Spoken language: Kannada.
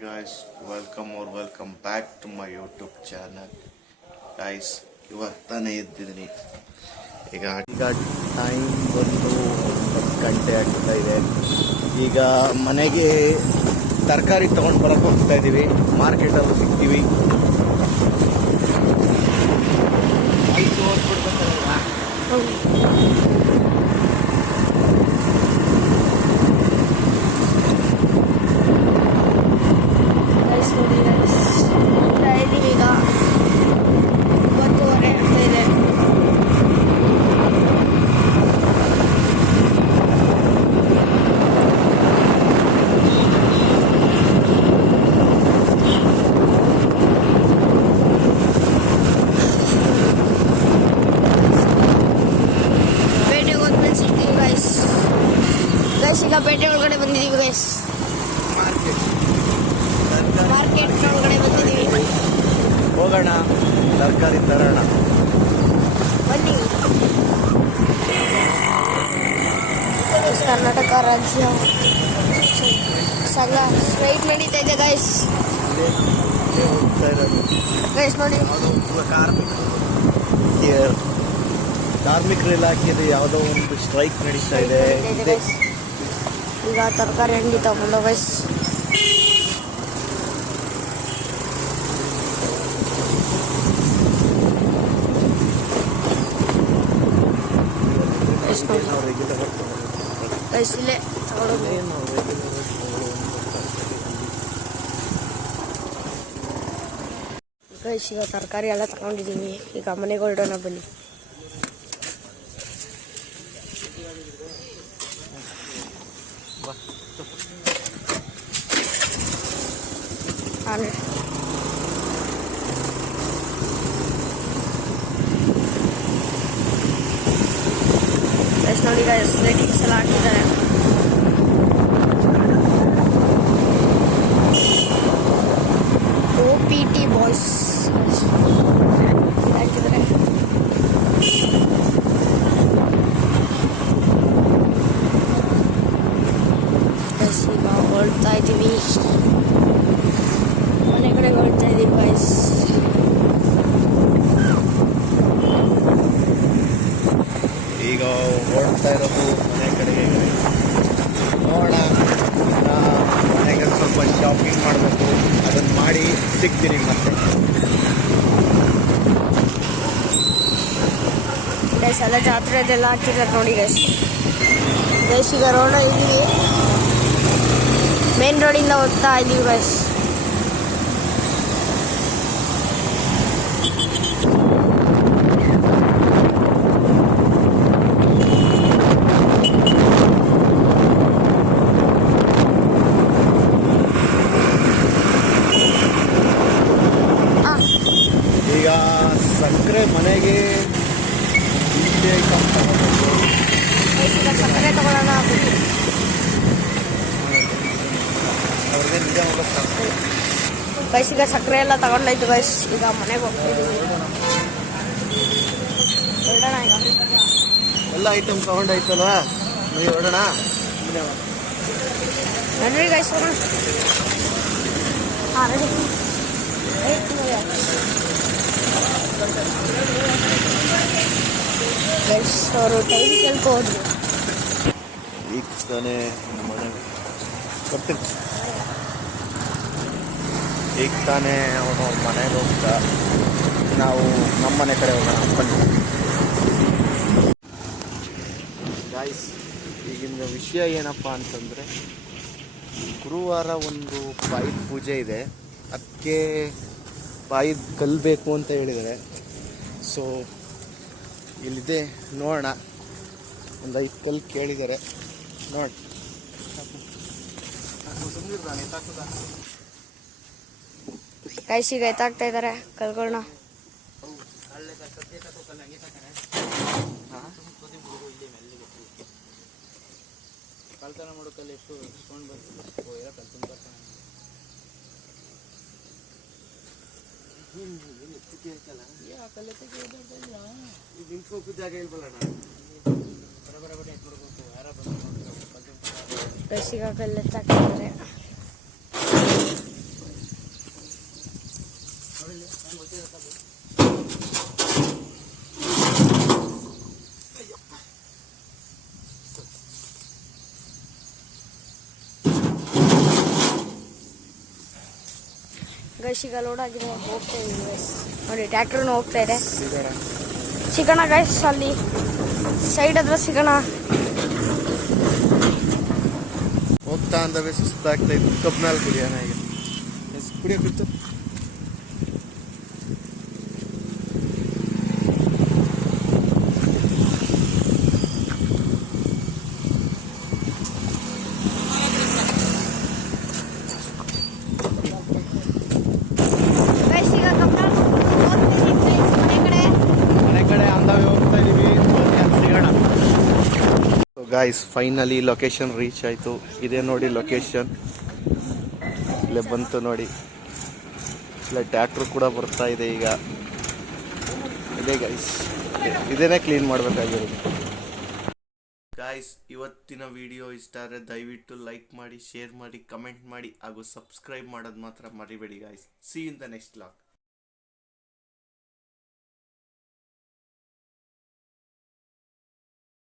guys, welcome back to my YouTube channel. Guys, ಇವತ್ತಾನೆ ಎದ್ದಿದ್ದೀನಿ. ಈಗ ಟೈಮ್ ಬಂದು 10 ಗಂಟೆ ಆಗ್ತಾ ಇದೆ. ಈಗ ಮನೆಗೆ ತರಕಾರಿ ತಗೊಂಡು ಬರಕ್ಕೆ ಹೋಗ್ತಾ ಇದ್ದೀವಿ. ಮಾರ್ಕೆಟಲ್ಲಿ ಸಿಗ್ತೀವಿ. ಈಗ ಪೇಟೆ ಒಳಗಡೆ ಬಂದಿದ್ದೀವಿ ಗೈಸ್. ಮಾರ್ಕೆಟ್ ಒಳಗಡೆ ಬಂದಿದ್ದೀವಿ. ಹೋಗೋಣ, ತರಕಾರಿ ತರೋಣ ಬನ್ನಿ. ಕರ್ನಾಟಕ ರಾಜ್ಯ ಸಂಘ ಸ್ಟ್ರೈಕ್ ನಡೀತಾ ಇದೆ ಗೈಸ್. ಗೈಸ್ ನೋಡಿ, ಕಾರ್ಮಿಕರ ಇಲಾಖೆದು ಯಾವುದೋ ಒಂದು ಸ್ಟ್ರೈಕ್ ನಡೀತಾ ಇದೆ. ಈಗ ತರಕಾರಿ ಅಂಗಡಿ ತಗೊಂಡು ಗೈಸ್. ಗೈಸ್ ಇಲ್ಲೇ ತಗೊಳ್ಳೋದು. ಗೈಸ್ ಈಗ ತರಕಾರಿ ಎಲ್ಲ ತಗೊಂಡಿದ್ದೀನಿ. ಈಗ ಮನೆಗೆ ಹೊರಡೋಣ ಬನ್ನಿ. ನೋಡಿ ಗೈಸ್, ಲೈಟಿಂಗ್ಸ್ ಎಲ್ಲ ಹಾಕಿದ್ದಾರೆ. OPT ಬಾಯ್ಸ್ ಹಾಕಿದ್ದಾರೆ. ಗೈಸ್ ಈಗ ಹೊರಡ್ತಾ ಇದ್ದೀವಿ, ಮನೆ ಕಡೆ ಹೊರಡ್ತಾ ಇದ್ದೀವಿ ಗೈಸ್. ಈಗ ಓಡ್ತಾ ಇರೋದು ಮನೆ ಕಡೆಗೆ. ನೋಡೋಣ, ಮನೆಗೆ ಸ್ವಲ್ಪ ಶಾಪಿಂಗ್ ಮಾಡಬೇಕು. ಅದನ್ನು ಮಾಡಿ ಸಿಗ್ತೀನಿ ಮತ್ತೆ. ಗೈಸ್ ಎಲ್ಲ ಜಾತ್ರೆದೆಲ್ಲ ಹಾಕಿದ್ದಾರೆ ನೋಡಿ ಗೈಸ್. ಗೈಸ್ ಈಗ ರೋಡ್ ಇದ್ದೀವಿ, ಮೇನ್ ರೋಡಿಂದ ಹೋಗ್ತಾ ಇದ್ದೀವಿ ಗೈಸ್. ಈಗ ಸಕ್ಕರೆ ಮನೆಗೆ ಸಕ್ಕರೆ ತಗೊಳ್ಳೋಣ. ಅವ್ರಿಗೆ ನಿಜ ಹೋಗ್ಬೇಕು. ಗೈಸ್ ಈಗ ಸಕ್ಕರೆ ಎಲ್ಲ ತಗೊಂಡಾಯ್ತು ಗೈಸ್. ಈಗ ಮನೆಗೆ ಹೋಗ್ತಿದ್ದೀವಿ. ಹೊರಡೋಣ ಈಗ. ಎಲ್ಲ ಐಟಮ್ ತಗೊಂಡಾಯ್ತಲ್ವಾ, ನೀವು ಹೊರಡೋಣ. ನನ್ರಿ ಗೈಸ್ ಹೋಗೋಣ. ಹಾಂ ರೆಡಿ. ಗೈಸ್ ಅವರು ಟೈಮ್ ಕೇಳ್ಕೊ ಹೋದ್ರು. ಈಗ ತಾನೇ ಮನೆಗೆ ಬರ್ತೀನಿ. ಈಗ ತಾನೇ ಅವನು ಮನೆಗೆ ಹೋಗ್ತಾ, ನಾವು ನಮ್ಮ ಮನೆ ಕಡೆ ಹೋಗೋಣ. ಬನ್ನಿ ಗಾಯ್ಸ್, ಈಗಿನ ವಿಷಯ ಏನಪ್ಪ ಅಂತಂದರೆ, ಗುರುವಾರ ಒಂದು ಬಾಯಿದ ಪೂಜೆ ಇದೆ. ಅದಕ್ಕೆ ಬಾಯಿದ ಕಲ್ಬೇಕು ಅಂತ ಹೇಳಿದ್ದಾರೆ. ಸೊ ಇಲ್ಲಿದೆ, ನೋಡೋಣ. ಒಂದು 5 ಕಲ್ಲು ಕೇಳಿದ್ದಾರೆ, ನೋಡಿ. ಗೈಸ್ ಈಗ ಎತ್ತಾಗ್ತಾ ಇದ್ದಾರೆ ಕಲ್ಗಳನ್ನ. ಜಾಗ ಇಲ್ವಲ್ಲ. ಗೈಸ್ ಈಗ ಕಲ್ಲು ಎತ್ತಾಗ್ತಾ ಇದ್ದಾರೆ. ಗೈಸ್ ಈಗ ಲೋಡ್ ಆಗಿದೆ, ಹೋಗ್ತಾ ಇದೀವಿ ಗೈಸ್. ನೋಡಿ ಟ್ರ್ಯಾಕ್ಟರ್ನು ಹೋಗ್ತಾ ಇದೆ. ಸಿಗೋಣ ಗೈಸ್, ಅಲ್ಲಿ ಸೈಡ್ ಹತ್ರ ಸಿಗೋಣ. ಹೋಗ್ತಾ ಅಂದವೇ ಸುಸ್ತಾಗ್ತಾ ಇತ್ತು. ಕಬ್ನಲ್ಲಿ ಕುಡಿಯೋಣ ಈಗ. ಕುಡಿಯೋಕ್ಕಿತ್ತು. ಗೈಸ್ ಈಗ ಕಬ್ನಾಳ್ ಹೋಗ್ತಿದೀವಿ ಗೈಸ್, ಮನೆ ಕಡೆ ಅಂದವೇ ಹೋಗ್ತಾ ಇದೀವಿ. ಸಿಗೋಣ. ಗಾಯ್ಸ್ ಫೈನಲಿ ಲೊಕೇಶನ್ ರೀಚ್ ಆಯಿತು. ಇದೇ ನೋಡಿ ಲೊಕೇಶನ್, ಇಲ್ಲೇ ಬಂತು ನೋಡಿ. ಇಲ್ಲ ಟ್ಯಾಕ್ಟ್ರು ಕೂಡ ಬರ್ತಾ ಇದೆ ಈಗ. ಇದೇ ಗೈಸ್, ಇದೇನೇ ಕ್ಲೀನ್ ಮಾಡಬೇಕಾಗಿರೋದು. ಗಾಯ್ಸ್ ಇವತ್ತಿನ ವಿಡಿಯೋ ಇಷ್ಟ ಆದರೆ ದಯವಿಟ್ಟು ಲೈಕ್ ಮಾಡಿ, ಶೇರ್ ಮಾಡಿ, ಕಮೆಂಟ್ ಮಾಡಿ ಹಾಗೂ ಸಬ್ಸ್ಕ್ರೈಬ್ ಮಾಡೋದು ಮಾತ್ರ ಮರಿಬೇಡಿ guys. C in the next vlog.